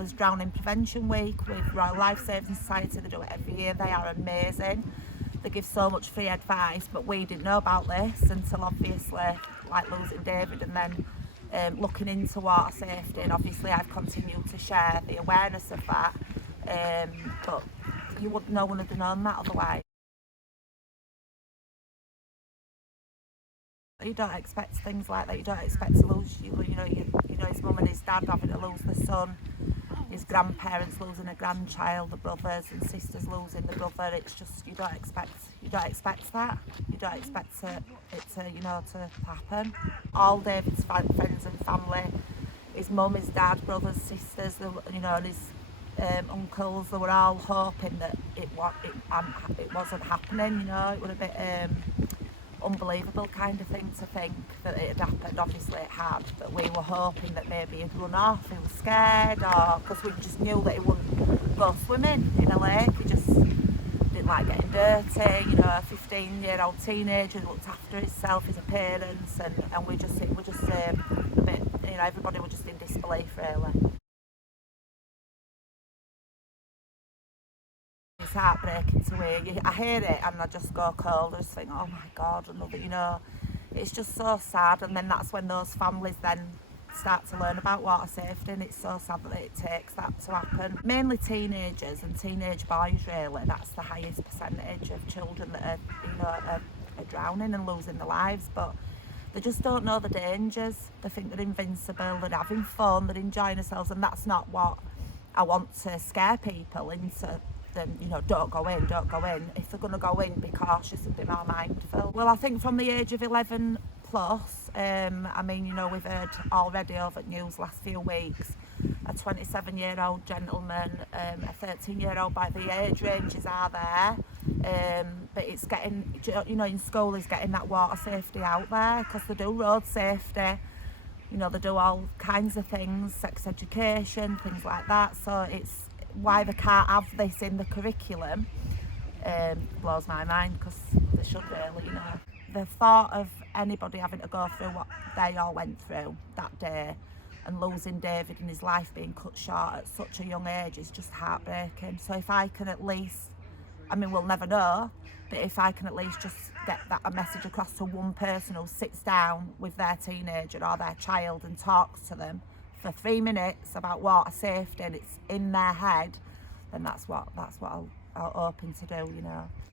there's Drowning Prevention Week with Royal Life Saving Society. They do it every year. They are amazing. They give so much free advice, but we didn't know about this until obviously like losing David, and then looking into water safety, and obviously I've continued to share the awareness of that, but no one would have known that otherwise. You don't expect things like that. You don't expect to lose, his mum and his dad having to lose the son, his grandparents losing a grandchild, the brothers and sisters losing the brother. It's just you don't expect that. You don't expect it to happen. All David's friends and family, his mum, his dad, brothers, sisters, and his uncles, they were all hoping that it wasn't happening. It would have been unbelievable kind of thing to think that it had happened. Obviously it had, but we were hoping that maybe he'd run off, he was scared, or because we just knew that he wouldn't go swimming in a lake. He just didn't like getting dirty, a 15-year-old teenager who looked after himself, his appearance, and we just a bit, everybody was just in disbelief really. It's heartbreaking to hear. I hear it and I just go cold. I just think, oh my God, another, it's just so sad. And then that's when those families then start to learn about water safety, and it's so sad that it takes that to happen. Mainly teenagers and teenage boys really, that's the highest percentage of children that are drowning and losing their lives, but they just don't know the dangers. They think they're invincible, they're having fun, they're enjoying themselves, and that's not what I want to scare people into. Then don't go in. If they're going to go in, be cautious and be more mindful. Well, I think from the age of 11 plus, we've heard already over the news last few weeks, a 27-year-old gentleman, a 13-year-old, by the age ranges are there, but it's getting, in school is getting that water safety out there, because they do road safety, they do all kinds of things, sex education, things like that, so it's why they can't have this in the curriculum blows my mind, because they should really, The thought of anybody having to go through what they all went through that day and losing David and his life being cut short at such a young age is just heartbreaking. So if I can at least, we'll never know, but if I can at least just get a message across to one person who sits down with their teenager or their child and talks to them for 3 minutes about water safety, and it's in their head, then that's what I'll hoping to do,